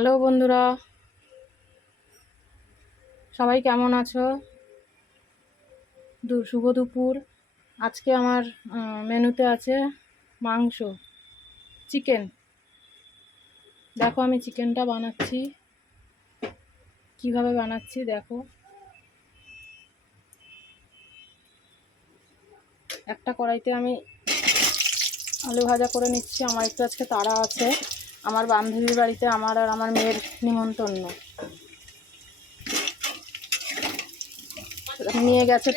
Hello বন্ধুরা, সবাই কেমন আছো? শুভ দুপুর। আজকে আমার মেনুতে আছে মাংস, চিকেন। দেখো আমি চিকেনটা বানাচ্ছি, কিভাবে বানাচ্ছি দেখো। একটা কড়াইতে আমি আলু ভাজা করে নিচ্ছি। আমার একটু আজকে তাড়া আছে, আমার বান্ধবীর বাড়িতে আমার আর আমার মেয়ের নিমন্ত্রণ নিয়ে গেছে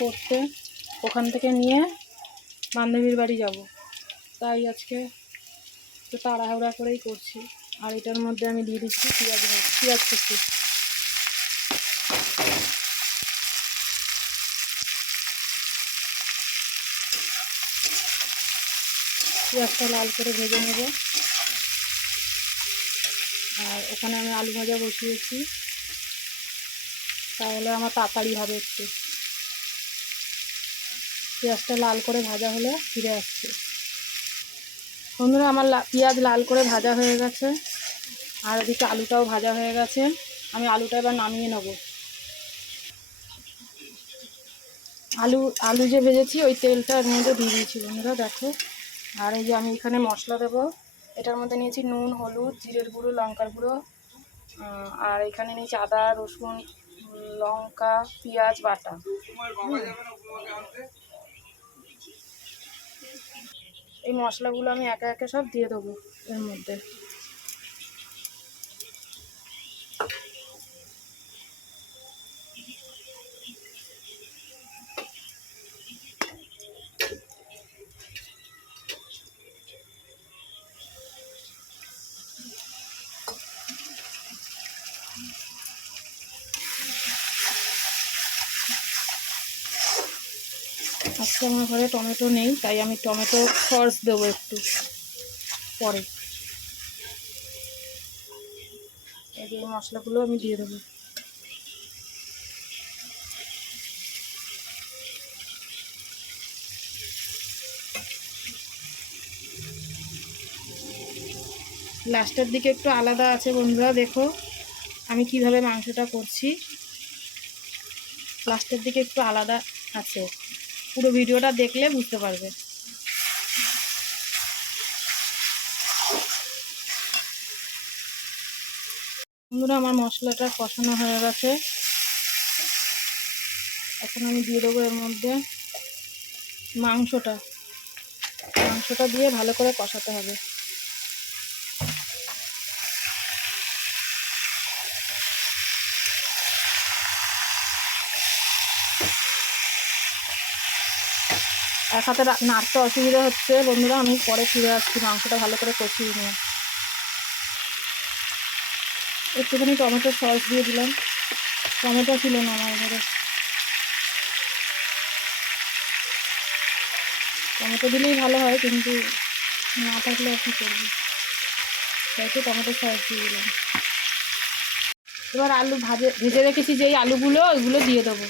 পড়তে। ওখান থেকে নিয়ে বান্ধবীর বাড়ি যাব, তাই আজকে তো তাড়াহুড়া করেই করছি। আর এটার মধ্যে আমি দিয়ে দিচ্ছি পেঁয়াজ কুচি। পেঁয়াজটা লাল করে ভেজে নেব। আর ওখানে আমি আলু ভাজা বসিয়েছি, তাহলে আমার তাড়াতাড়ি হবে একটু। পেঁয়াজটা লাল করে ভাজা হলে ফিরে আসছে। বন্ধুরা, আমার পেঁয়াজ লাল করে ভাজা হয়ে গেছে, আর ওদিকে আলুটাও ভাজা হয়ে গেছে। আমি আলুটা এবার নামিয়ে নেব। আলু যে ভেজেছি ওই তেলটা এর মধ্যে দিয়ে দিয়েছি বন্ধুরা, দেখো। আর এই যে আমি এখানে মশলা দেবো। এটার মধ্যে নিয়েছি নুন, হলুদ, জিরের গুঁড়ো, লঙ্কার গুঁড়ো, আর এখানে নিয়েছি আদা, রসুন, লঙ্কা, পেঁয়াজ বাটা। এই মশলাগুলো আমি একে একে সব দিয়ে দেবো এর মধ্যে। আজকে আমার ঘরে টমেটো নেই, তাই আমি টমেটো সস দেবো একটু পরে। এই মশলাগুলো আমি দিয়ে দেবো। লাস্টের দিকে একটু আলাদা আছে বন্ধুরা, দেখো আমি কিভাবে মাংসটা করছি। লাস্টের দিকে একটু আলাদা আছে, পুরো ভিডিওটা দেখলে বুঝতে পারবে। বন্ধুরা, আমার মশলাটা কষানো হয়ে গেছে। এখন আমি দিয়ে দেবো এর মধ্যে মাংসটা দিয়ে ভালো করে কষাতে হবে। এক হাতে নাড়তে অসুবিধা হচ্ছে বন্ধুরা, আমি পরে ফিরে আসছি মাংসটা ভালো করে কষিয়ে নিয়ে। একটুখানি টমেটো সস দিয়ে দিলাম, টমেটো ছিল না আমার ঘরে। টমেটো দিলেই ভালো হয়, কিন্তু না থাকলে আর কী করবো, তাই তো টমেটো সস দিয়ে দিলাম। এবার আলু ভেজে রেখেছি যেই আলুগুলো, ওইগুলো দিয়ে দেবো।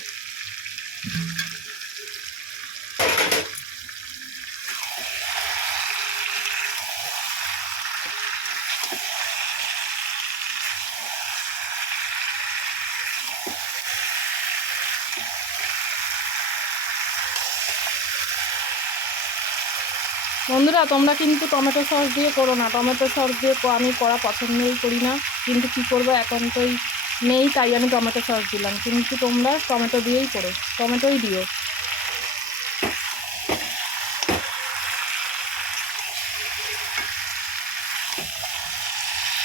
বন্ধুরা, তোমরা কিন্তু টমেটো সস দিয়ে করো না। টমেটো সস দিয়ে আমি করা পছন্দই করি না, কিন্তু কী করবো, এখন তোই নেই, তাই আমি টমেটো সস দিলাম। কিন্তু তোমরা টমেটো দিয়েই করো, টমেটোই দিও।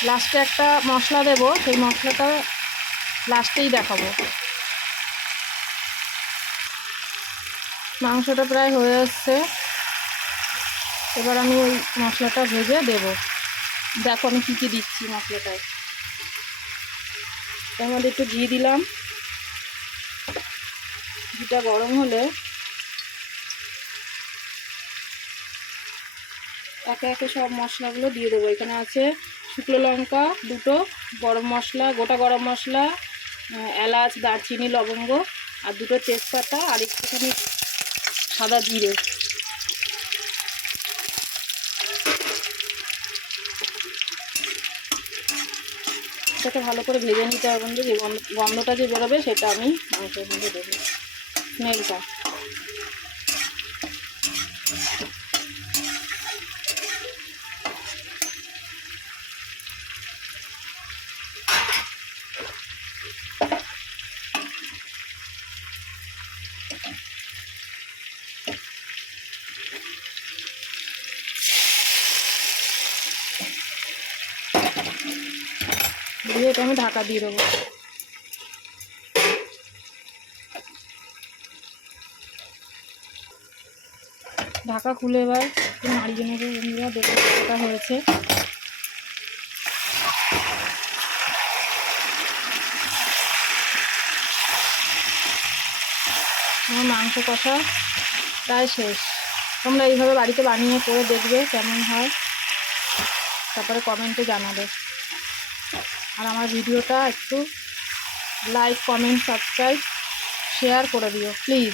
লাস্টে একটা মশলা দেব, সেই মশলাটা লাস্টেই দেখাবো। মাংসটা প্রায় হয়ে আসছে, এবার আমি ওই মশলাটা ভেজে দেব। দেখো আমি কী কী দিচ্ছি মশলাটায়। তার মধ্যে একটু ঘি দিলাম। ঘিটা গরম হলে একে একে সব মশলাগুলো দিয়ে দেবো। এখানে আছে শুকনো লঙ্কা দুটো, গরম মশলা, গোটা গরম মশলা, এলাচ, দারচিনি, লবঙ্গ, আর দুটো তেজপাতা, আর একটুখানি সাদা জিরে। মাংসটাকে ভালো করে ভেজে নিতে হবে বন্ধু। যে গন্ধটা যে বেরোবে সেটা আমি মাংসের মধ্যে দেবো, স্মেলটা। দিয়ে এটা আমি ঢাকা দিয়ে দেবো। ঢাকা খুলে এবার একটু নাড়িয়ে নেবো বন্ধুরা, দেখো কতটা হয়েছে। আমার মাংস কষা প্রায় শেষ। তোমরা এইভাবে বাড়িতে বানিয়ে করে দেখবে কেমন হয়, তারপরে কমেন্টে জানাবে। আর আমার ভিডিওটা একটু লাইক, কমেন্ট, সাবস্ক্রাইব, শেয়ার করে দিও প্লিজ।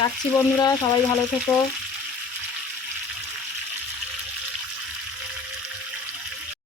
রাখছি বন্ধুরা, সবাই ভালো থেকো।